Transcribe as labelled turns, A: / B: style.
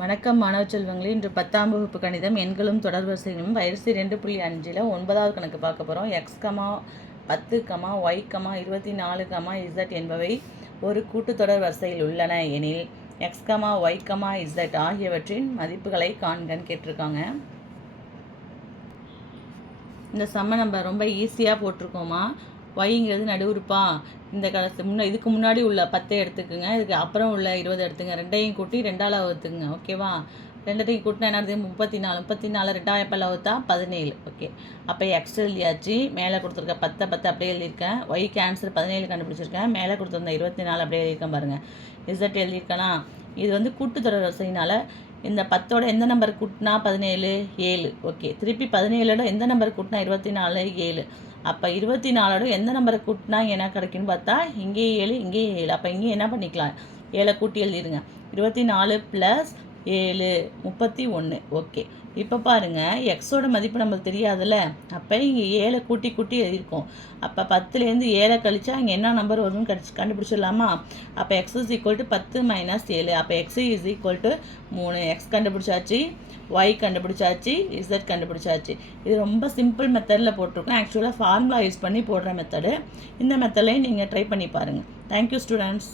A: வணக்கம் மாணவ செல்வங்களே. இன்று பத்தாம் வகுப்பு கணிதம் எண்களும் தொடர்வரிசைகளும் பயிற்சி ரெண்டு புள்ளி அஞ்சில் ஒன்பதாவது கணக்கு பார்க்க போகிறோம் எக்ஸ் கமா பத்து கமா ஒய் கமா இருபத்தி நாலு கமா இசட் என்பவை ஒரு கூட்டுத்தொடர் வரிசையில் உள்ளன. எனில் X comma Y comma Z ஆகியவற்றின் மதிப்புகளை காண்கன்னு கேட்டிருக்காங்க. இந்த சம்ம நம்ம ரொம்ப ஈஸியாக போட்டிருக்கோமா? ஒய்ங்கிறது நடுவுறுப்பா இந்த கடைசி முன்ன இதுக்கு முன்னாடி உள்ள பத்தை எடுத்துக்குங்க. இதுக்கு அப்புறம் உள்ள இருபது எடுத்துங்க. ரெண்டையும் கூட்டி ரெண்டால் வகுத்துங்க ஓகேவா? ரெண்டத்தையும் கூட்டினா என்னது? முப்பத்தி நாலு முப்பத்தி நாலு ரெண்டாயிரம் பல்ல வகுத்தா? பதினேழு. ஓகே. அப்போ எக்ஸ் எழுதியாச்சு. மேலே கொடுத்துருக்க பத்தை பத்து அப்படியே எழுதியிருக்கேன். ஒய் கேன்சர் பதினேழு கண்டுபிடிச்சிருக்கேன். மேலே கொடுத்துருந்த இருபத்தி நாலு அப்படியே எழுதியிருக்கேன் பாருங்கள் இசட் எழுதியிருக்கலாம் இது வந்து கூட்டுத்தொடர் வரிசையினால் இந்த பத்தோட எந்த நம்பர் கூட்டினா பதினேழு? ஏழு. ஓகே திருப்பி பதினேழோட எந்த நம்பர் கூட்டினா இருபத்தி நாலு ஏழு. அப்போ இருபத்தி நாலோட எந்த நம்பரை கூட்டினா என்ன கிடைக்குன்னு பார்த்தா இங்கேயும் ஏழு இங்கேயும் ஏழு. அப்போ இங்கேயும் என்ன பண்ணிக்கலாம்? ஏழை கூட்டி எழுதிடுங்க. இருபத்தி நாலு ப்ளஸ் ஏழு முப்பத்தி ஒன்று ஓகே. இப்போ பாருங்கள் எக்ஸோட மதிப்பு நம்மளுக்கு தெரியாதுல்ல? அப்போ இங்கே ஏழை கூட்டி கூட்டி இருக்கும் அப்போ பத்துலேருந்து ஏழை கழிச்சா இங்கே என்ன நம்பர் வரும்னு கடிச்சு கண்டுபிடிச்சிடலாமா? அப்போ எக்ஸ் இஸ் ஈக்குவல் டு பத்து மைனஸ் ஏழு. அப்போ எக்ஸ் இஸ் ஈக்குவல் டு மூணு. எக்ஸ் கண்டுபிடிச்சாச்சு ஒய் கண்டுபிடிச்சாச்சு இசட் கண்டுபிடிச்சாச்சு. இது ரொம்ப சிம்பிள் மெத்தடில் போட்டிருக்கோம். ஆக்சுவலாக ஃபார்முலா யூஸ் பண்ணி போடுற மெத்தடு இந்த மெத்தட்லையும் நீங்கள் ட்ரை பண்ணி பாருங்கள் தேங்க்யூ ஸ்டூடெண்ட்ஸ்